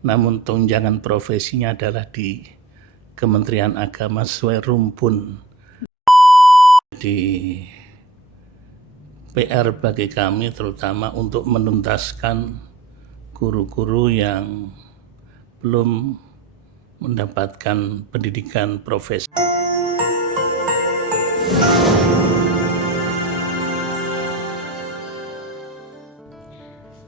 namun tunjangan profesinya adalah di Kementerian Agama sesuai rumpun. Di PR bagi kami terutama untuk menuntaskan guru-guru yang belum mendapatkan pendidikan profesi.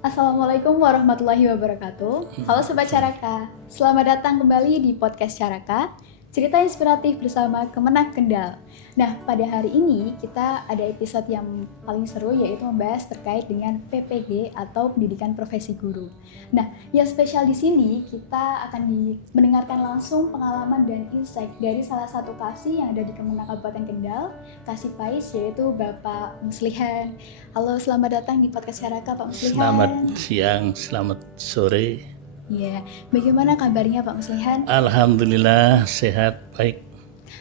Assalamualaikum warahmatullahi wabarakatuh. Halo Sobat Caraka, selamat datang kembali di podcast Caraka, cerita inspiratif bersama Kemenak Kendal. Nah, pada hari ini kita ada episode yang paling seru, yaitu membahas terkait dengan PPG atau Pendidikan Profesi Guru. Nah, yang spesial di sini kita akan mendengarkan langsung pengalaman dan insight dari salah satu kasih yang ada di Kemenak Kabupaten Kendal, Kasih Pais, yaitu Bapak Muslihan. Halo, selamat datang di podcast Caraka, Pak Muslihan. Selamat siang, selamat sore. Ya, bagaimana kabarnya Pak Muslihan? Alhamdulillah sehat, baik.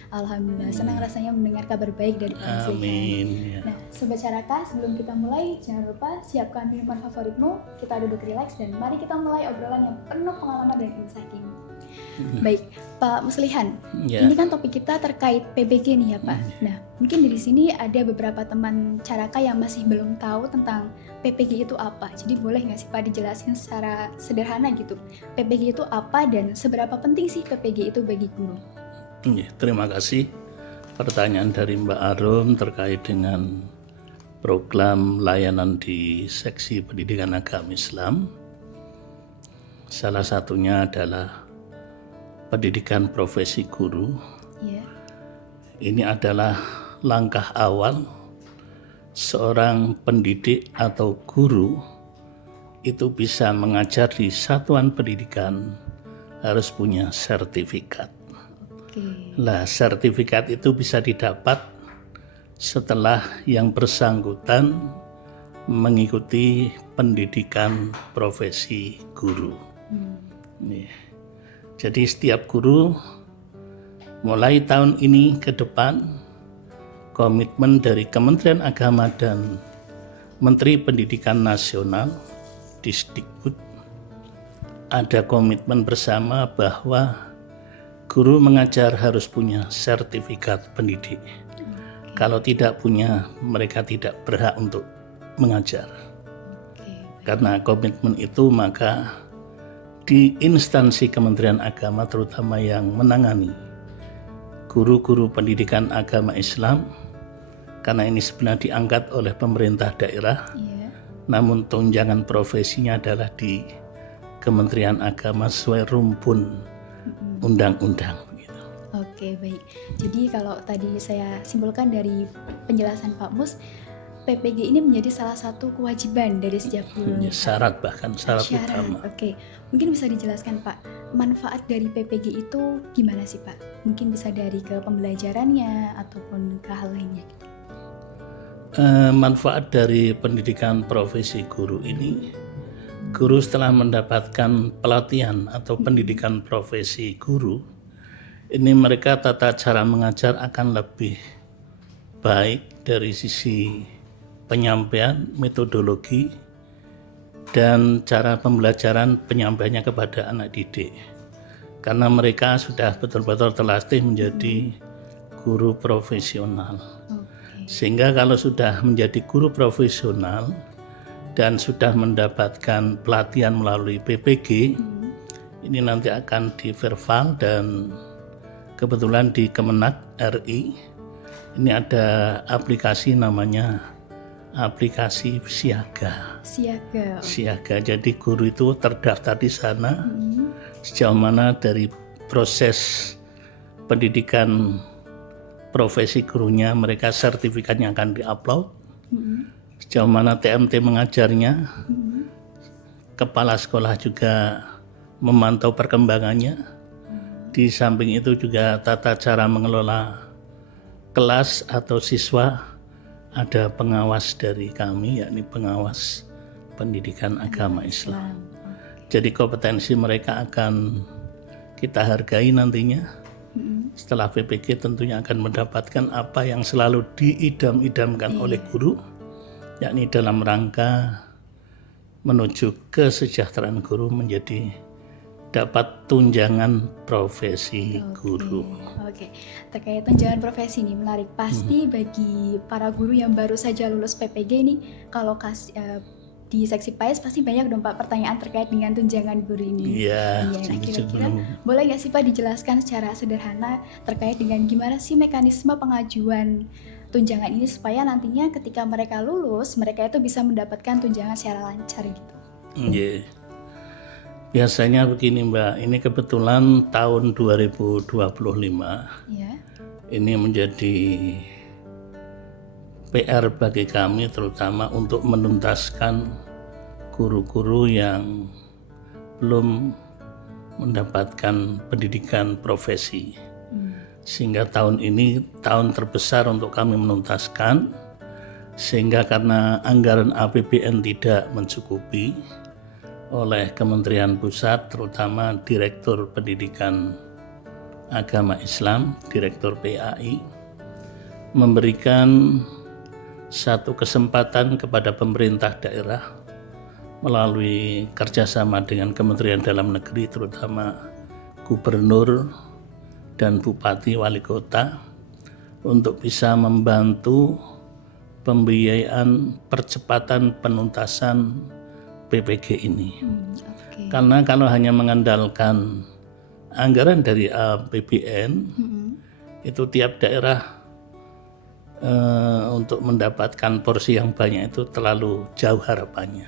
Alhamdulillah, senang rasanya mendengar kabar baik dari Pak Muslihan. Amin. Ya. Nah, Sobat Caraka, sebelum kita mulai, jangan lupa siapkan minuman favoritmu, kita duduk rileks, dan mari kita mulai obrolan yang penuh pengalaman dan insight ini. Baik, Pak Muslihan, Ya. ini kan topik kita terkait PPG nih ya Pak. Nah, mungkin dari sini ada beberapa teman Caraka yang masih belum tahu tentang PPG itu apa. Jadi boleh nggak sih Pak dijelaskan secara sederhana gitu, PPG itu apa dan seberapa penting sih PPG itu bagi guru? Ya, terima kasih pertanyaan dari Mbak Arum terkait dengan program layanan di seksi pendidikan agama Islam. Salah satunya adalah pendidikan profesi guru. Ya. Ini adalah langkah awal seorang pendidik atau guru itu bisa mengajar di satuan pendidikan harus punya sertifikat. Oke. Lah, sertifikat itu bisa didapat setelah yang bersangkutan mengikuti pendidikan profesi guru. Nih. Jadi setiap guru mulai tahun ini ke depan komitmen dari Kementerian Agama dan Menteri Pendidikan Nasional Disdikbud ada komitmen bersama bahwa guru mengajar harus punya sertifikat pendidik. Kalau tidak punya, mereka tidak berhak untuk mengajar. Karena komitmen itu, maka di instansi Kementerian Agama terutama yang menangani guru-guru pendidikan agama Islam, karena ini sebenarnya diangkat oleh pemerintah daerah, namun tunjangan profesinya adalah di Kementerian Agama sesuai rumpun undang-undang. Oke, baik. Jadi kalau tadi saya simpulkan dari penjelasan Pak Mus, PPG ini menjadi salah satu kewajiban dari setiap guru. Syarat, bahkan syarat utama. Oke, mungkin bisa dijelaskan Pak, manfaat dari PPG itu gimana sih Pak? Mungkin bisa dari ke pembelajarannya ataupun ke hal lainnya. Manfaat dari pendidikan profesi guru ini, guru setelah mendapatkan pelatihan atau pendidikan profesi guru, ini mereka tata cara mengajar akan lebih baik dari sisi penyampaian, metodologi, dan cara pembelajaran penyampaiannya kepada anak didik. Karena mereka sudah betul-betul terlatih menjadi guru profesional. Sehingga kalau sudah menjadi guru profesional dan sudah mendapatkan pelatihan melalui PPG, ini nanti akan diverval, dan kebetulan di Kemenak RI ini ada aplikasi namanya aplikasi siaga. Siaga. Jadi guru itu terdaftar di sana sejauh mana dari proses pendidikan profesi gurunya, mereka sertifikatnya akan diupload. Sejauh mana TMT mengajarnya, kepala sekolah juga memantau perkembangannya. Di samping itu juga tata cara mengelola kelas atau siswa, ada pengawas dari kami, yakni pengawas pendidikan agama Islam. Jadi kompetensi mereka akan kita hargai nantinya. Setelah PPG tentunya akan mendapatkan apa yang selalu diidam-idamkan oleh guru, yakni dalam rangka menuju kesejahteraan guru menjadi dapat tunjangan profesi guru. Oke, terkait tunjangan profesi ini menarik. Pasti bagi para guru yang baru saja lulus PPG ini, kalau di seksi PAIS pasti banyak dong Pak pertanyaan terkait dengan tunjangan guru ini. Iya. Nah, kira-kira boleh nggak sih Pak dijelaskan secara sederhana terkait dengan gimana sih mekanisme pengajuan tunjangan ini supaya nantinya ketika mereka lulus, mereka itu bisa mendapatkan tunjangan secara lancar gitu. Iya. Biasanya begini Mbak, ini kebetulan tahun 2025 Ya. ini menjadi PR bagi kami terutama untuk menuntaskan guru-guru yang belum mendapatkan pendidikan profesi. Sehingga tahun ini tahun terbesar untuk kami menuntaskan, sehingga karena anggaran APBN tidak mencukupi, oleh Kementerian Pusat terutama Direktur Pendidikan Agama Islam, Direktur PAI, memberikan satu kesempatan kepada pemerintah daerah melalui kerjasama dengan Kementerian Dalam Negeri terutama Gubernur dan Bupati Wali Kota untuk bisa membantu pembiayaan percepatan penuntasan PPG ini. Karena kalau hanya mengandalkan anggaran dari APBN, itu tiap daerah untuk mendapatkan porsi yang banyak itu terlalu jauh harapannya.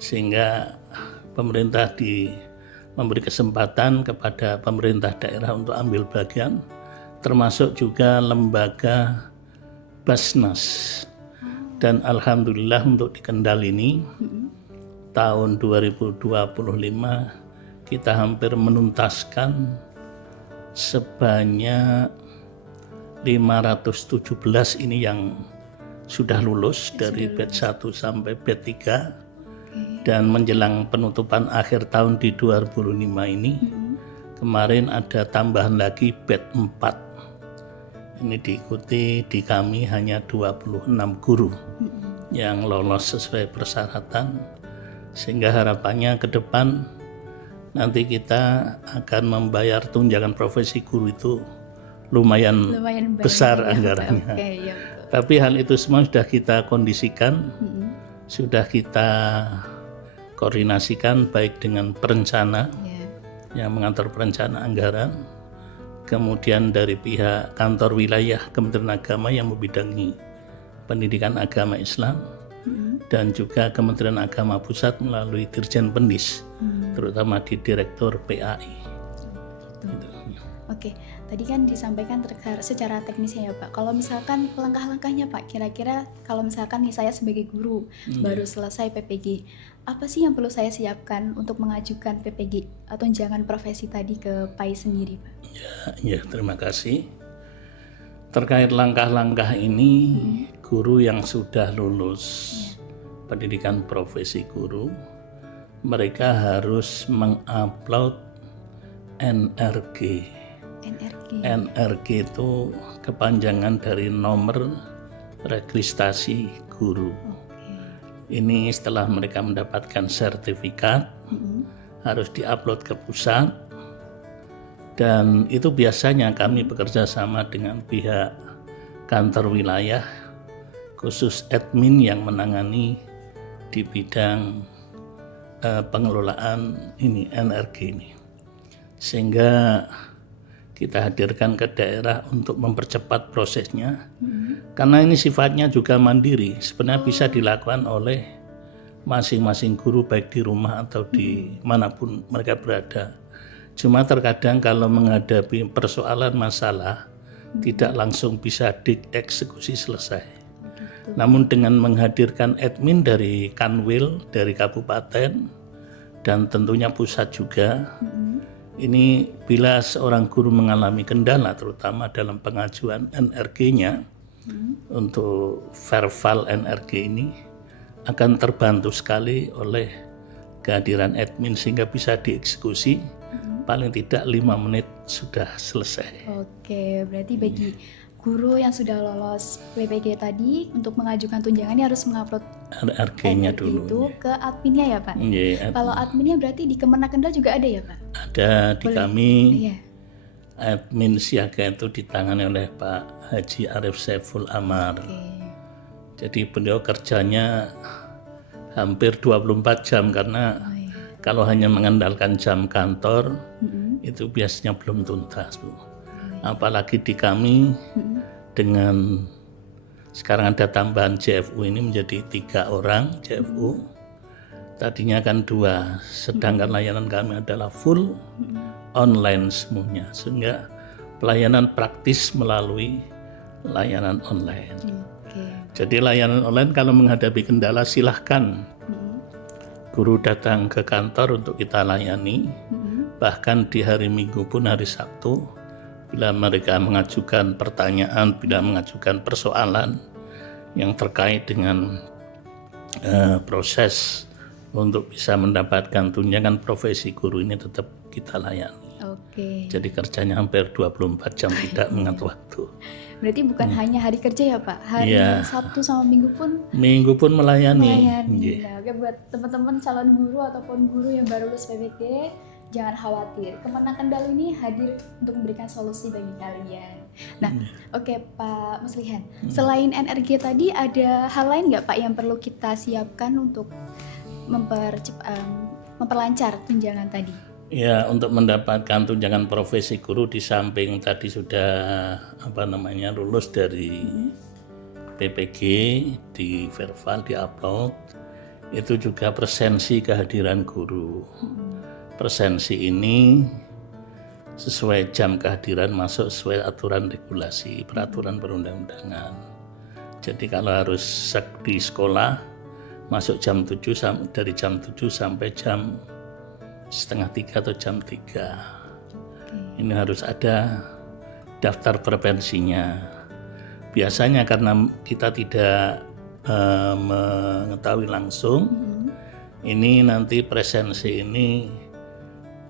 Sehingga pemerintah memberi kesempatan kepada pemerintah daerah untuk ambil bagian, termasuk juga lembaga Basnas. Dan alhamdulillah untuk di Kendal ini tahun 2025 kita hampir menuntaskan sebanyak 517 ini yang sudah lulus dari batch 1 sampai batch 3 dan menjelang penutupan akhir tahun di 2005 ini kemarin ada tambahan lagi batch 4. Ini diikuti di kami hanya 26 guru yang lolos sesuai persyaratan, sehingga harapannya ke depan nanti kita akan membayar tunjangan profesi guru itu lumayan besar anggarannya. Ya, tapi hal itu semua sudah kita kondisikan, sudah kita koordinasikan baik dengan perencana yang mengatur perencana anggaran, kemudian dari pihak kantor wilayah Kementerian Agama yang membidangi pendidikan agama Islam, dan juga Kementerian Agama Pusat melalui Dirjen Pendis, terutama di Direktur PAI. Oke, tadi kan disampaikan secara teknisnya ya Pak. Kalau misalkan langkah-langkahnya Pak, kira-kira kalau misalkan nih saya sebagai guru baru selesai PPG, apa sih yang perlu saya siapkan untuk mengajukan PPG atau tunjangan profesi tadi ke PAI sendiri Pak? Ya, terima kasih. Terkait langkah-langkah ini, guru yang sudah lulus pendidikan profesi guru, mereka harus mengupload NRG. NRG itu kepanjangan dari nomor registrasi guru. Ini setelah mereka mendapatkan sertifikat, harus diupload ke pusat, dan itu biasanya kami bekerja sama dengan pihak kantor wilayah, khusus admin yang menangani di bidang pengelolaan ini NRG ini, sehingga kita hadirkan ke daerah untuk mempercepat prosesnya, karena ini sifatnya juga mandiri, sebenarnya bisa dilakukan oleh masing-masing guru baik di rumah atau di manapun mereka berada. Cuma terkadang kalau menghadapi persoalan masalah tidak langsung bisa dieksekusi selesai. Namun dengan menghadirkan admin dari Kanwil, dari kabupaten, dan tentunya pusat juga, ini bila seorang guru mengalami kendala terutama dalam pengajuan NRG-nya, untuk verbal NRG ini akan terbantu sekali oleh kehadiran admin sehingga bisa dieksekusi paling tidak 5 menit sudah selesai. Oke, berarti bagi guru yang sudah lolos PPG tadi untuk mengajukan tunjangannya harus mengupload RG-nya NRG dulu. itu ke adminnya ya Pak? Iya, Kalau adminnya berarti di Kemenak Kendal juga ada ya Pak? ada di Boleh. kami. Iya. Admin siaga itu ditangani oleh Pak Haji Arif Saiful Amar. Oke. Jadi beliau kerjanya hampir 24 jam karena Oh iya. kalau hanya mengandalkan jam kantor Mm-mm. itu biasanya belum tuntas, Bu. Oh iya. Apalagi di kami Mm-mm. dengan sekarang ada tambahan JFU ini menjadi 3 orang JFU. Tadinya kan 2, sedangkan layanan kami adalah full online semuanya, sehingga pelayanan praktis melalui layanan online. Oke. Jadi layanan online kalau menghadapi kendala silahkan Mm-mm. guru datang ke kantor untuk kita layani. Mm-mm. Bahkan di hari Minggu pun hari Sabtu, bila mereka mengajukan pertanyaan, bila mengajukan persoalan yang terkait dengan proses untuk bisa mendapatkan tunjangan profesi guru ini tetap kita layani. Oke. Jadi kerjanya hampir 24 jam tidak mengatur waktu. Berarti bukan hanya hari kerja ya Pak, hari Iya. Sabtu sama Minggu pun Minggu pun melayani. melayani. Nggih. Nah, oke, buat teman-teman calon guru ataupun guru yang baru lulus PPG, jangan khawatir. Kemenang Kendal ini hadir untuk memberikan solusi bagi kalian. Nah, oke Pak Muslihan, selain NRG tadi ada hal lain nggak Pak yang perlu kita siapkan untuk memperlancar tunjangan tadi? Ya, untuk mendapatkan tunjangan profesi guru di samping tadi sudah lulus dari PPG di verbal di upload, itu juga presensi kehadiran guru. Presensi ini sesuai jam kehadiran masuk sesuai aturan regulasi peraturan perundang-undangan. Jadi kalau harus di sekolah masuk jam 7 dari jam 7 sampai jam 2:30 atau jam 3. Ini harus ada daftar preferensinya. Biasanya karena kita tidak mengetahui langsung, ini nanti presensi ini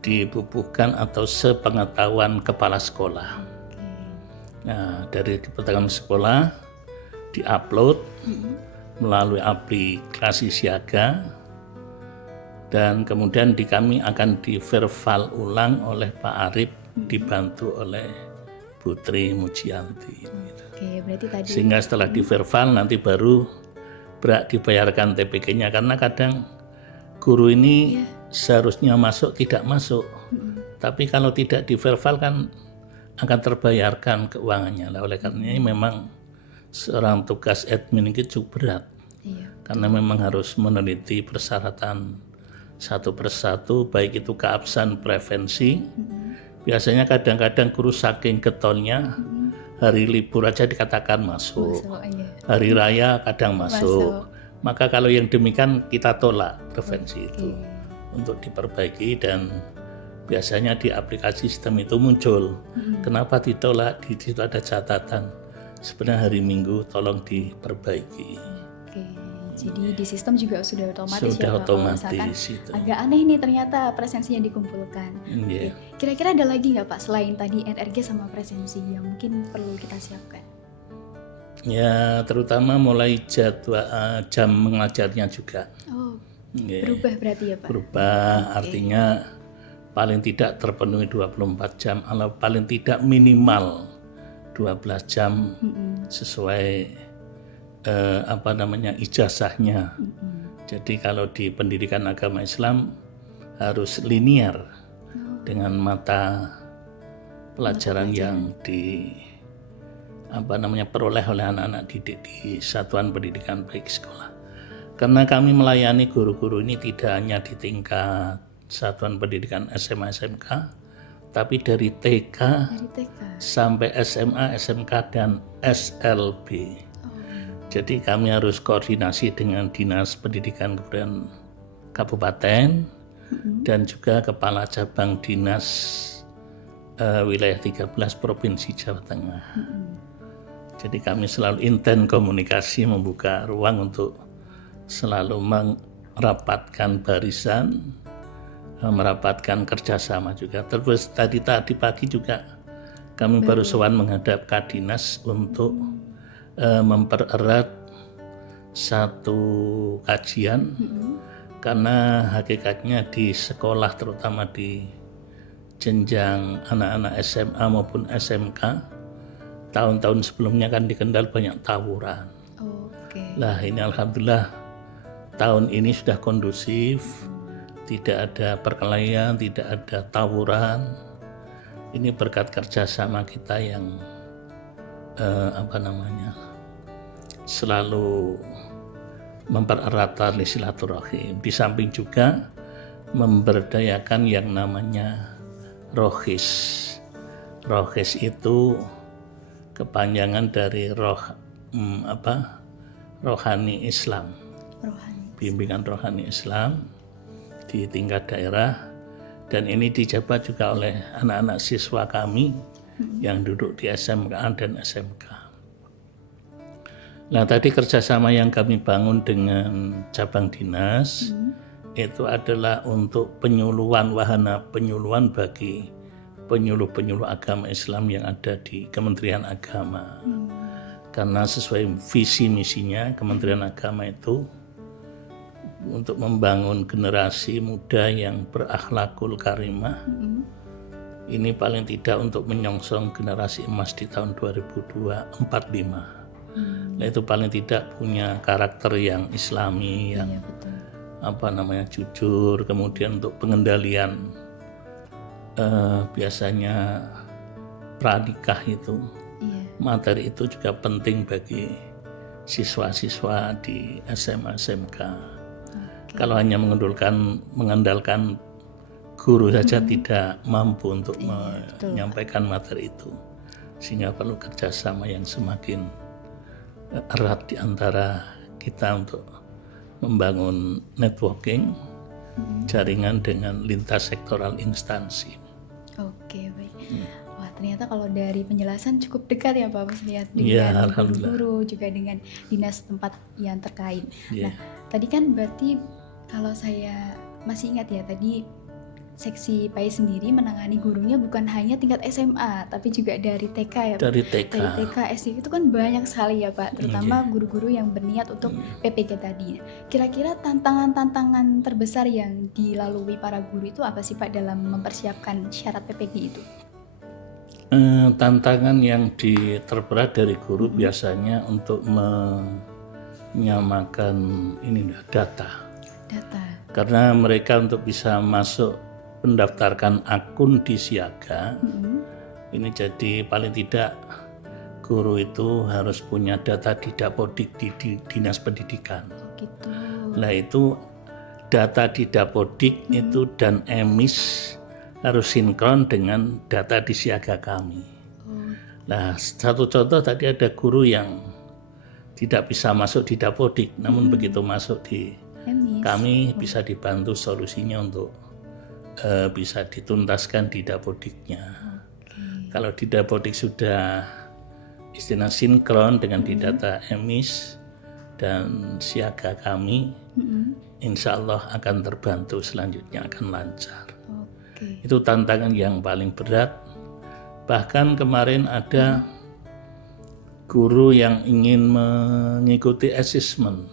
dibubuhkan atau sepengetahuan kepala sekolah. Nah, dari pengetahuan sekolah diupload melalui aplikasi siaga, dan kemudian di kami akan diverbal ulang oleh Pak Arif dibantu oleh Putri Mujianti. Oke, berarti tadi Sehingga setelah diverbal nanti baru berhak dibayarkan TPG-nya, karena kadang guru ini seharusnya masuk tidak masuk. Tapi kalau tidak diverbal kan akan terbayarkan keuangannya. Oleh karena ini memang seorang tugas admin itu cukup berat. iya. Karena memang harus meneliti persyaratan satu persatu, baik itu keabsahan prevensi. Biasanya kadang-kadang guru saking getolnya hari libur aja dikatakan masuk, Iya. hari raya kadang masuk. Maka kalau yang demikian kita tolak prevensi itu untuk diperbaiki, dan biasanya di aplikasi sistem itu muncul kenapa ditolak, di situ ada catatan sebenarnya hari Minggu tolong diperbaiki. Oke, jadi di sistem juga sudah otomatis Sudah ya Pak, kalau otomatis misalkan itu. agak aneh nih ternyata presensinya dikumpulkan. Iya. Oke, kira-kira ada lagi nggak Pak selain tadi NRG sama presensi yang mungkin perlu kita siapkan? Ya, terutama mulai jadwal jam mengajarnya juga. Oh, Iya. berubah berarti ya Pak? Berubah, artinya paling tidak terpenuhi 24 jam, atau paling tidak minimal 12 jam sesuai ijazahnya. Jadi kalau di pendidikan agama Islam harus linear dengan mata pelajaran yang peroleh oleh anak-anak didik di satuan pendidikan baik sekolah. Karena kami melayani guru-guru ini tidak hanya di tingkat satuan pendidikan SMA SMK, tapi dari TK Dari TK. sampai SMA SMK dan SLB. Jadi kami harus koordinasi dengan Dinas Pendidikan Kebudayaan Kabupaten dan juga Kepala Cabang Dinas wilayah 13 Provinsi Jawa Tengah. Jadi kami selalu intens komunikasi, membuka ruang untuk selalu merapatkan barisan, merapatkan kerjasama juga. Terus tadi pagi juga Kami baru sowan menghadap Kadinas untuk mempererat satu kajian, karena hakikatnya di sekolah, terutama di jenjang anak-anak SMA maupun SMK, tahun-tahun sebelumnya kan di Kendal banyak tawuran. Lah ini alhamdulillah tahun ini sudah kondusif, tidak ada perkelahian, tidak ada tawuran. Ini berkat kerjasama kita yang selalu mempererat tali silaturahim. Di samping juga memberdayakan yang namanya rohis. Rohis itu kepanjangan dari rohani Islam. Bimbingan rohani Islam di tingkat daerah, dan ini dijabat juga oleh anak-anak siswa kami yang duduk di SMK dan SMK. Nah, tadi kerjasama yang kami bangun dengan cabang dinas itu adalah untuk penyuluhan, wahana penyuluhan bagi penyuluh-penyuluh agama Islam yang ada di Kementerian Agama. Karena sesuai visi misinya Kementerian Agama itu untuk membangun generasi muda yang berakhlakul karimah. Ini paling tidak untuk menyongsong generasi emas di tahun 2045. Nah, itu paling tidak punya karakter yang Islami, yang jujur. Kemudian untuk pengendalian biasanya pranikah itu, materi itu juga penting bagi siswa-siswa di SMA SMK. Kalau hanya mengandalkan guru saja tidak mampu untuk menyampaikan materi itu, sehingga perlu kerjasama yang semakin erat di antara kita untuk membangun networking, jaringan dengan lintas sektoral instansi. Oke, baik. Wah, ternyata kalau dari penjelasan cukup dekat ya Pak Muslihat dengan guru, juga dengan dinas tempat yang terkait. Nah, tadi kan berarti kalau saya masih ingat ya, tadi seksi PAI sendiri menangani gurunya bukan hanya tingkat SMA, tapi juga dari TK ya Pak? Dari TK, SD itu kan banyak sekali ya Pak, terutama guru-guru yang berniat untuk PPG tadi. Kira-kira tantangan-tantangan terbesar yang dilalui para guru itu apa sih Pak dalam mempersiapkan syarat PPG itu? Tantangan yang terberat dari guru biasanya untuk menyamakan data. Karena mereka untuk bisa masuk mendaftarkan akun di Siaga, ini jadi paling tidak guru itu harus punya data di Dapodik di Dinas Pendidikan. Nah, itu data di Dapodik itu dan emis harus sinkron dengan data di Siaga kami. Nah, satu contoh tadi ada guru yang tidak bisa masuk di Dapodik, namun begitu masuk di kami bisa dibantu solusinya untuk bisa dituntaskan di Dapodiknya. Kalau di Dapodik sudah istilah sinkron dengan di data emis dan Siaga kami, insya Allah akan terbantu, selanjutnya akan lancar. Itu tantangan yang paling berat. Bahkan kemarin ada guru yang ingin mengikuti assessment.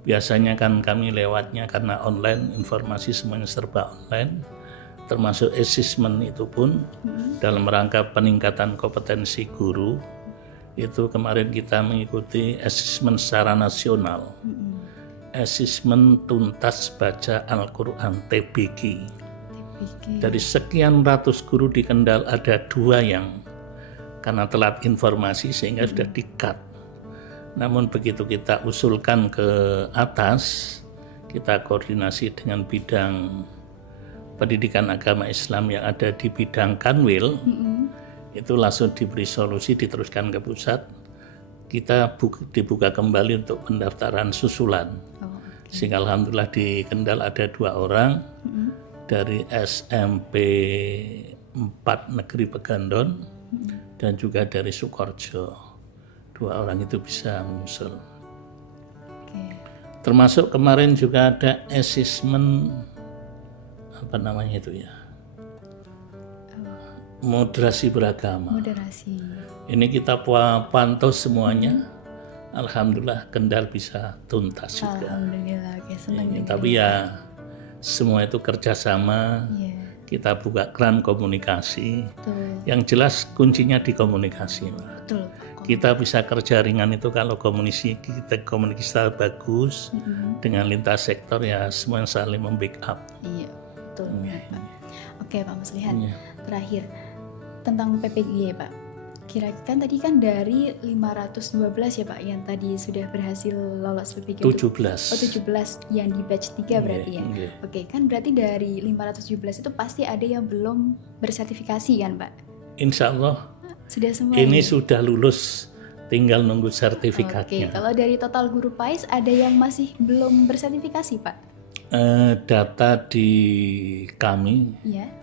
Biasanya kan kami lewatnya karena online, informasi semuanya serba online, termasuk assessment itu pun dalam rangka peningkatan kompetensi guru. Itu kemarin kita mengikuti assessment secara nasional, assessment tuntas baca Al-Quran TBG. Dari sekian ratus guru di Kendal ada 2 yang karena telat informasi sehingga sudah di-cut. Namun begitu kita usulkan ke atas, kita koordinasi dengan bidang pendidikan agama Islam yang ada di bidang Kanwil, itu langsung diberi solusi, diteruskan ke pusat. Kita dibuka kembali untuk pendaftaran susulan. Sehingga alhamdulillah di Kendal ada 2 orang dari SMP 4 Negeri Pegandon dan juga dari Sukoharjo. 2 orang itu bisa menyusul. Termasuk kemarin juga ada assessment moderasi beragama. Moderasi. Ini kita pantau semuanya. Alhamdulillah Kendal bisa tuntas juga. Alhamdulillah, oke, senang dengar. Tapi ya semua itu kerjasama. Iya, Kita buka keran komunikasi. betul. Yang jelas kuncinya di komunikasi. Betul. Kita bisa kerja ringan itu kalau komunikasi bagus dengan lintas sektor, ya semua yang saling membackup. Iya, betul banget, Pak. Oke, Pak Muslihan. Iya. Terakhir tentang PPG, Pak. Kira-kira tadi kan dari 512 ya Pak yang tadi sudah berhasil lolos PPG 17. 17 yang di batch 3 berarti ya. Iya. Oke, kan berarti dari 517 itu pasti ada yang belum bersertifikasi kan Pak? Insya Allah Sudah semua ini ya? sudah lulus, tinggal nunggu Oke, sertifikatnya. kalau dari total guru PAIS ada yang masih belum bersertifikasi Pak? Data di kami Iya.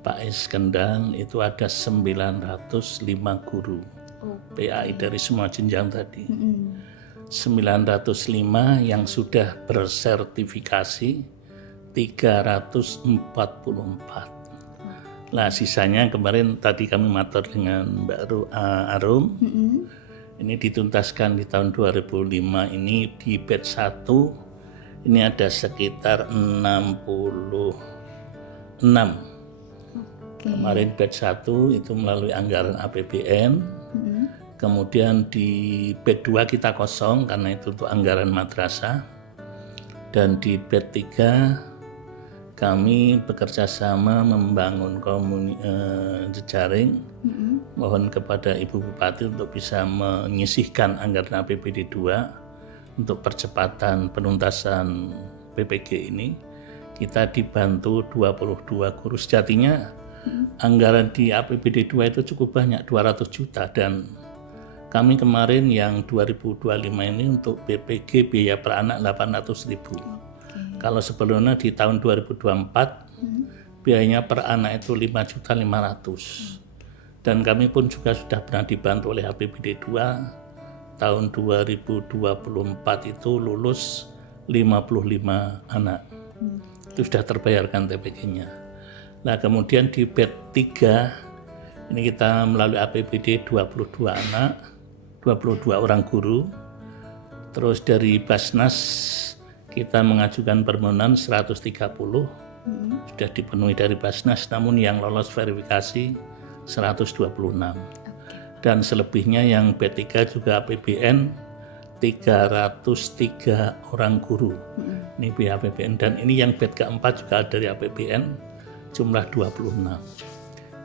PAIS Kendal itu ada 905 guru PAI dari semua jenjang tadi. 905 yang sudah bersertifikasi 344. Nah sisanya kemarin tadi kami matur dengan Mbak Arum. Ini dituntaskan di tahun 2005 ini di batch 1 ini ada sekitar 66. Kemarin batch 1 itu melalui anggaran APBN. Kemudian di batch 2 kita kosong karena itu untuk anggaran madrasah. Dan di batch 3 kami bekerja sama membangun jejaring. Mohon kepada Ibu Bupati untuk bisa menyisihkan anggaran APBD 2 untuk percepatan penuntasan PPG ini. Kita dibantu 22 guru. Sejatinya anggaran di APBD 2 itu cukup banyak, 200 juta, dan kami kemarin yang 2025 ini untuk BPG biaya per anak 800.000. Kalau sebelumnya di tahun 2024 biayanya per anak itu 5.500.000. Dan kami pun juga sudah pernah dibantu oleh APBD 2 tahun 2024 itu lulus 55 anak. Itu sudah terbayarkan TPG-nya. Nah kemudian di batch 3 ini kita melalui APBD 22 anak, 22 orang guru. Terus dari Basnas kita mengajukan permohonan 130, sudah dipenuhi dari Basnas, namun yang lolos verifikasi 126. Dan selebihnya yang batch 3 juga APBN 303 orang guru. Ini pihak APBN, dan ini yang batch keempat juga dari APBN jumlah 26.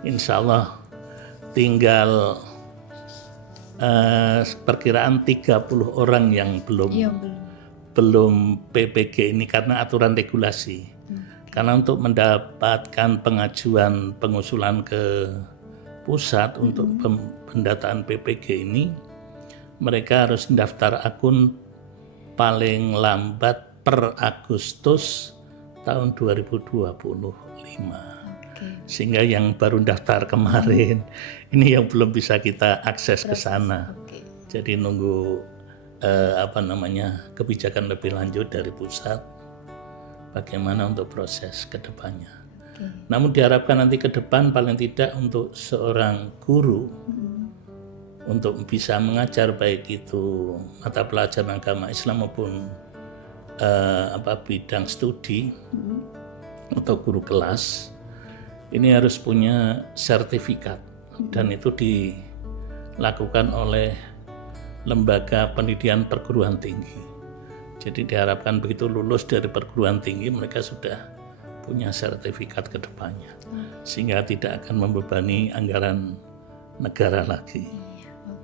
Insya Allah tinggal perkiraan 30 orang yang belum PPG ini karena aturan regulasi. Karena untuk mendapatkan pengajuan pengusulan ke pusat untuk pendataan PPG ini, mereka harus mendaftar akun paling lambat per Agustus tahun 2025. Sehingga yang baru daftar kemarin ini yang belum bisa kita akses ke sana. Jadi nunggu kebijakan lebih lanjut dari pusat bagaimana untuk proses ke depannya. Namun diharapkan nanti ke depan paling tidak untuk seorang guru untuk bisa mengajar baik itu mata pelajaran agama Islam maupun bidang studi atau guru kelas, ini harus punya sertifikat, dan itu dilakukan oleh lembaga pendidikan perguruan tinggi. Jadi diharapkan begitu lulus dari perguruan tinggi mereka sudah punya sertifikat ke depannya, sehingga tidak akan membebani anggaran negara lagi.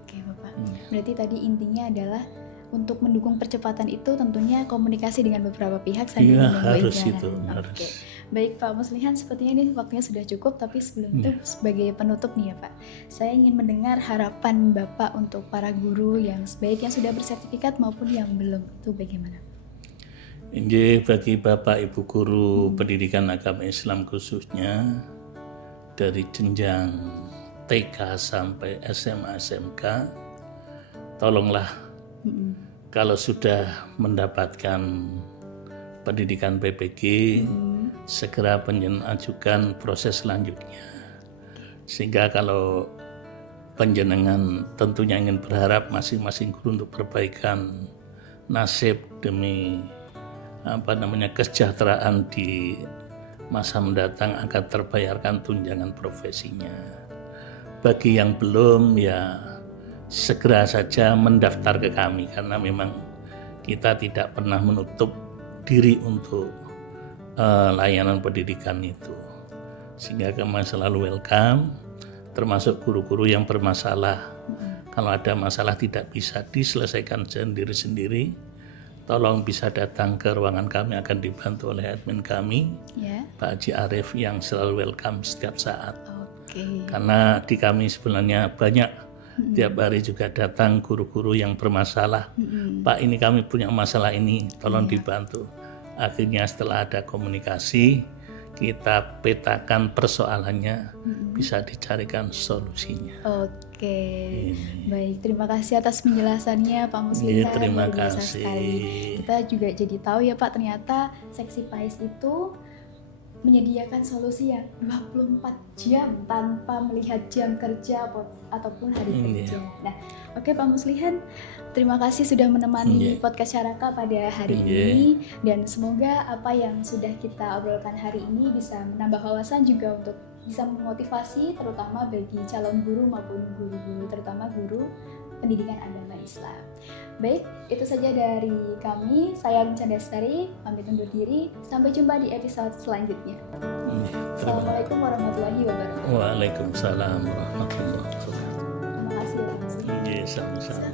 Oke Bapak, berarti tadi intinya adalah untuk mendukung percepatan itu tentunya komunikasi dengan beberapa pihak sambil menunggu harus anggaran. itu, harus. Baik Pak Muslihan, sepertinya ini waktunya sudah cukup, tapi sebelum itu sebagai penutup nih ya Pak, saya ingin mendengar harapan Bapak untuk para guru yang baik yang sudah bersertifikat maupun yang belum, itu bagaimana? Ini bagi Bapak Ibu guru pendidikan agama Islam khususnya dari jenjang TK sampai SMA SMK, tolonglah kalau sudah mendapatkan pendidikan PPG, segera ajukan proses selanjutnya. Sehingga kalau panjenengan tentunya ingin berharap masing-masing guru untuk perbaikan nasib demi kesejahteraan di masa mendatang akan terbayarkan tunjangan profesinya. Bagi yang belum, ya segera saja mendaftar ke kami, karena memang kita tidak pernah menutup diri untuk layanan pendidikan itu. Sehingga kami selalu welcome, termasuk guru-guru yang bermasalah. Kalau ada masalah tidak bisa diselesaikan sendiri-sendiri, tolong bisa datang ke ruangan kami, akan dibantu oleh admin kami, Pak Haji Arif, yang selalu welcome setiap saat. Karena di kami sebenarnya banyak, tiap hari juga datang guru-guru yang bermasalah. Pak, ini kami punya masalah ini, tolong dibantu. Akhirnya setelah ada komunikasi, kita petakan persoalannya, bisa dicarikan solusinya. Baik, terima kasih atas penjelasannya Pak Muslihan. Terima kasih. Kita juga jadi tahu ya Pak, ternyata seksi PAIS itu menyediakan solusi yang 24 jam tanpa melihat jam kerja ataupun hari kerja. Nah, Pak Muslihan, terima kasih sudah menemani podcast Caraka pada hari ini, dan semoga apa yang sudah kita obrolkan hari ini bisa menambah wawasan juga untuk bisa memotivasi terutama bagi calon guru maupun guru-guru, terutama guru pendidikan agama Islam. Baik, itu saja dari kami. Saya Rinca Dastari, pamit undur diri. Sampai jumpa di episode selanjutnya. Assalamualaikum warahmatullahi wabarakatuh. Waalaikumsalam warahmatullahi wabarakatuh. Terima kasih ya Mas. Sama-sama.